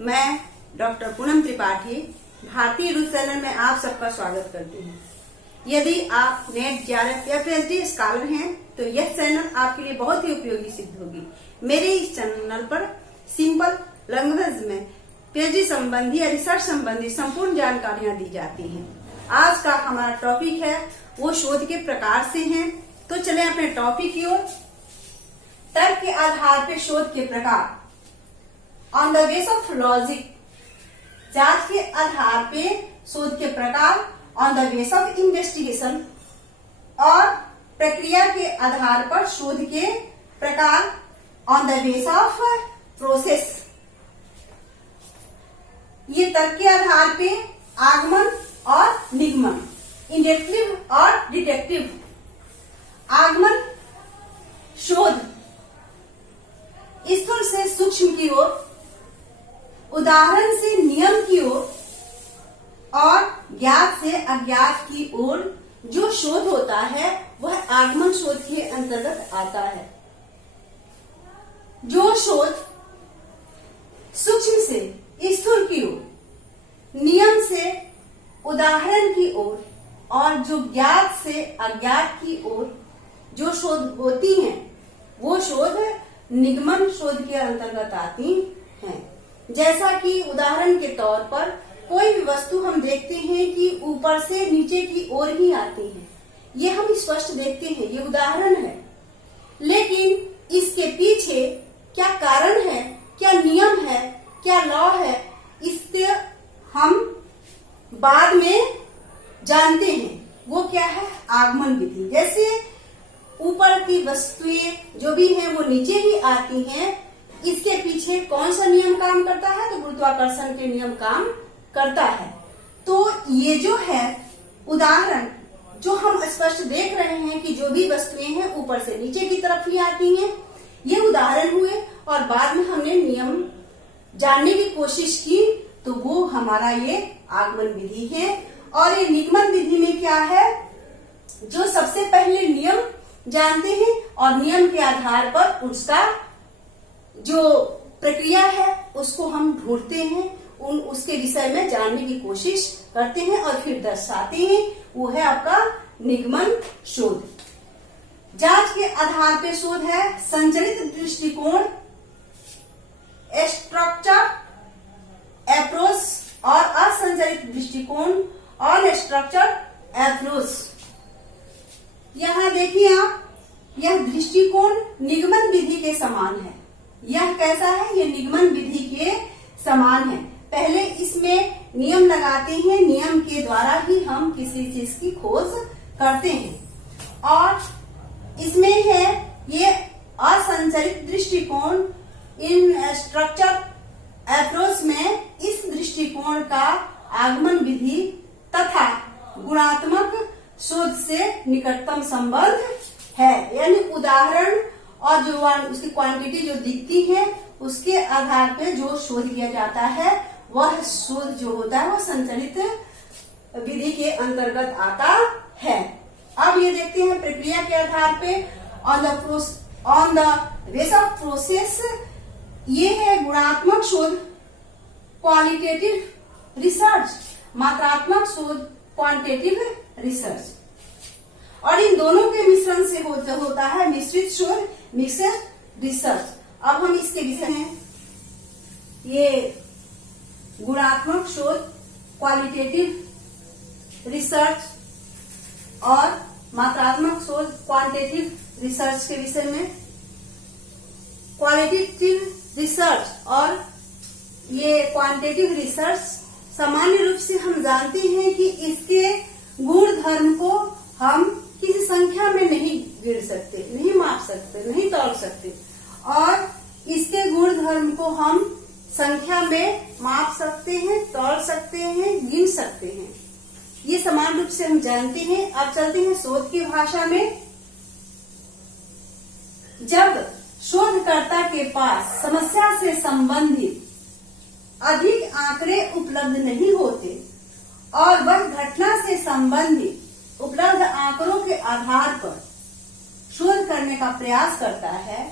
मैं डॉक्टर पूनम त्रिपाठी भारतीय रूस चैनल में आप सबका स्वागत करती हूँ। यदि आप नेट जेआरएफ या पीएचडी स्कॉलर हैं तो यह चैनल आपके लिए बहुत ही उपयोगी सिद्ध होगी। मेरे इस चैनल पर सिंपल लैंग्वेज में पीएचडी संबंधी या रिसर्च संबंधी संपूर्ण जानकारियाँ दी जाती हैं। आज का हमारा टॉपिक है वो शोध के प्रकार से हैं। तो चले अपने टॉपिक की ओर। तर्क के आधार पर शोध के प्रकार, on the base of logic, जांच के आधार पे शोध के प्रकार, on the base of investigation, और प्रक्रिया के आधार पर शोध के प्रकार, on the base of process. ये तर्क के आधार पे आगमन और निगमन, इंडक्टिव और डिडक्टिव। आगमन शोध स्थूल से सूक्ष्म की ओर, उदाहरण से नियम की ओर, और ज्ञात से अज्ञात की ओर जो शोध होता है वह आगमन शोध के अंतर्गत आता है। जो शोध सूक्ष्म से स्थूल की ओर, नियम से उदाहरण की ओर, और जो ज्ञात से अज्ञात की ओर जो शोध होती हैं वो शोध निगमन शोध के अंतर्गत आती हैं। जैसा कि उदाहरण के तौर पर कोई भी वस्तु हम देखते हैं कि ऊपर से नीचे की ओर ही आती है, ये हम स्पष्ट देखते हैं, ये उदाहरण है। लेकिन इसके पीछे क्या कारण है, क्या नियम है, क्या लॉ है, इससे हम बाद में जानते हैं। वो क्या है? आगमन विधि। जैसे ऊपर की वस्तुएं जो भी हैं वो नीचे ही आती हैं, इसके पीछे कौन सा नियम काम करता है? तो गुरुत्वाकर्षण के नियम काम करता है। तो ये जो है उदाहरण जो हम स्पष्ट देख रहे हैं कि जो भी वस्तुएं हैं ऊपर से नीचे की तरफ ही आती हैं, ये उदाहरण हुए। और बाद में हमने नियम जानने की कोशिश की तो वो हमारा ये आगमन विधि है। और ये निगमन विधि में क्या है? जो सबसे पहले नियम जानते हैं और नियम के आधार पर उसका जो प्रक्रिया है उसको हम ढूंढते हैं, उसके विषय में जानने की कोशिश करते हैं और फिर दर्शाते हैं। वो है आपका निगमन शोध। जांच के आधार पे शोध है संचलित दृष्टिकोण, स्ट्रक्चर अप्रोच, और असंचलित दृष्टिकोण, और स्ट्रक्चर अप्रोच। यहाँ देखिए आप, यह दृष्टिकोण निगमन विधि के समान है। यह कैसा है? यह निगमन विधि के समान है। पहले इसमें नियम लगाते हैं, नियम के द्वारा ही हम किसी चीज की खोज करते हैं। और इसमें है ये असंचलित दृष्टिकोण। इन स्ट्रक्चर अप्रोच में इस दृष्टिकोण का आगमन विधि तथा गुणात्मक शोध से निकटतम संबंध है। यानी उदाहरण और जो उसकी क्वांटिटी जो दिखती है उसके आधार पे जो शोध किया जाता है वह शोध जो होता है वह संचलित विधि के अंतर्गत आता है। अब ये देखते हैं प्रक्रिया के आधार पे, on the base of process. ये है गुणात्मक शोध, क्वालिटेटिव रिसर्च, मात्रात्मक शोध, क्वांटिटेटिव रिसर्च। और इन दोनों के मिश्रण से होता है मिश्रित शोध, मिक्स्ड रिसर्च। अब हम इसके विषय में, ये गुणात्मक शोध, क्वालिटेटिव रिसर्च, और मात्रात्मक शोध, क्वांटिटेटिव रिसर्च के विषय में। क्वालिटेटिव रिसर्च और ये क्वांटिटेटिव रिसर्च सामान्य रूप से हम जानते हैं कि इसके गुण धर्म को हम किसी संख्या में नहीं गिर सकते, नहीं माप सकते, नहीं तोल सकते, और इसके गुण धर्म को हम संख्या में माप सकते हैं, तोल सकते हैं, गिन सकते हैं। ये समान रूप से हम जानते हैं। अब चलते हैं शोध की भाषा में। जब शोधकर्ता के पास समस्या से संबंधित अधिक आंकड़े उपलब्ध नहीं होते और वह घटना से संबंधित उपलब्ध आंकड़ों के आधार पर शोध करने का प्रयास करता है,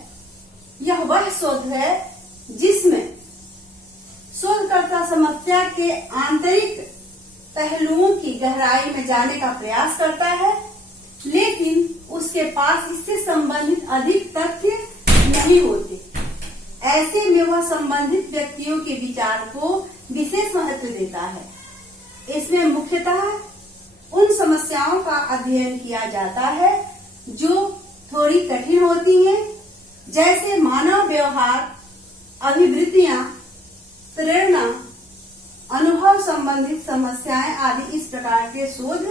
यह वह शोध है जिसमें शोध शोधकर्ता समस्या के आंतरिक पहलुओं की गहराई में जाने का प्रयास करता है, लेकिन उसके पास इससे संबंधित अधिक तथ्य नहीं होते। ऐसे में वह संबंधित व्यक्तियों के विचार को विशेष महत्व देता है। इसमें मुख्यतः उन समस्याओं का अध्ययन किया जाता है जो थोड़ी कठिन होती हैं, जैसे मानव व्यवहार, अभिवृत्तियां, प्रेरणा, अनुभव संबंधित समस्याएं आदि इस प्रकार के शोध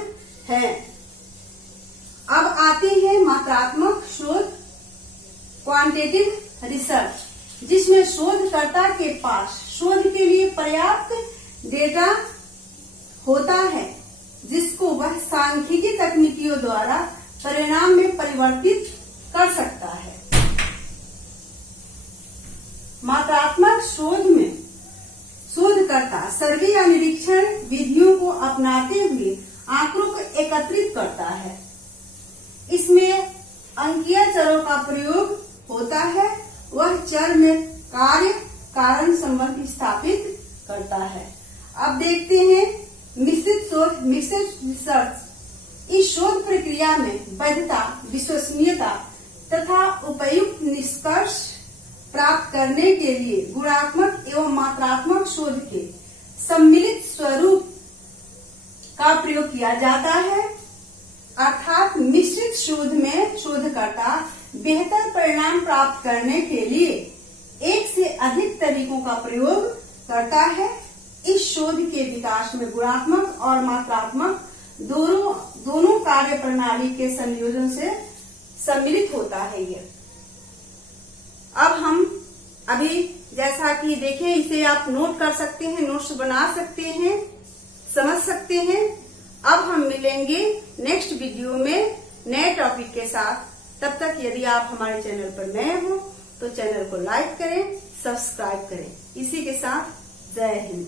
हैं। अब आते हैं मात्रात्मक शोध, क्वांटिटेटिव रिसर्च, जिसमें शोधकर्ता के पास शोध के लिए पर्याप्त डेटा होता है, जिसको वह सांख्यिकी तकनीकों द्वारा परिणाम में परिवर्तित कर सकता है। मात्रात्मक शोध में शोधकर्ता सर्वे या निरीक्षण विधियों को अपनाते हुए आंकड़ों को एकत्रित करता है। इसमें अंकीय चरों का प्रयोग होता है। वह चर में कार्य कारण संबंध स्थापित करता है। अब देखते हैं मिश्रित शोध, मिक्स्ड रिसर्च। इस शोध प्रक्रिया में वैधता, विश्वसनीयता तथा उपयुक्त निष्कर्ष प्राप्त करने के लिए गुणात्मक एवं मात्रात्मक शोध के सम्मिलित स्वरूप का प्रयोग किया जाता है। अर्थात मिश्रित शोध में शोधकर्ता बेहतर परिणाम प्राप्त करने के लिए एक से अधिक तरीकों का प्रयोग करता है। इस शोध के विकास में गुणात्मक और मात्रात्मक दोनों कार्य प्रणाली के संयोजन से सम्मिलित होता है ये। अब हम अभी जैसा कि देखें, इसे आप नोट कर सकते हैं, नोट्स बना सकते हैं, समझ सकते हैं। अब हम मिलेंगे नेक्स्ट वीडियो में नए टॉपिक के साथ। तब तक यदि आप हमारे चैनल पर नए हो तो चैनल को लाइक करें, सब्सक्राइब करें। इसी के साथ जय हिंद।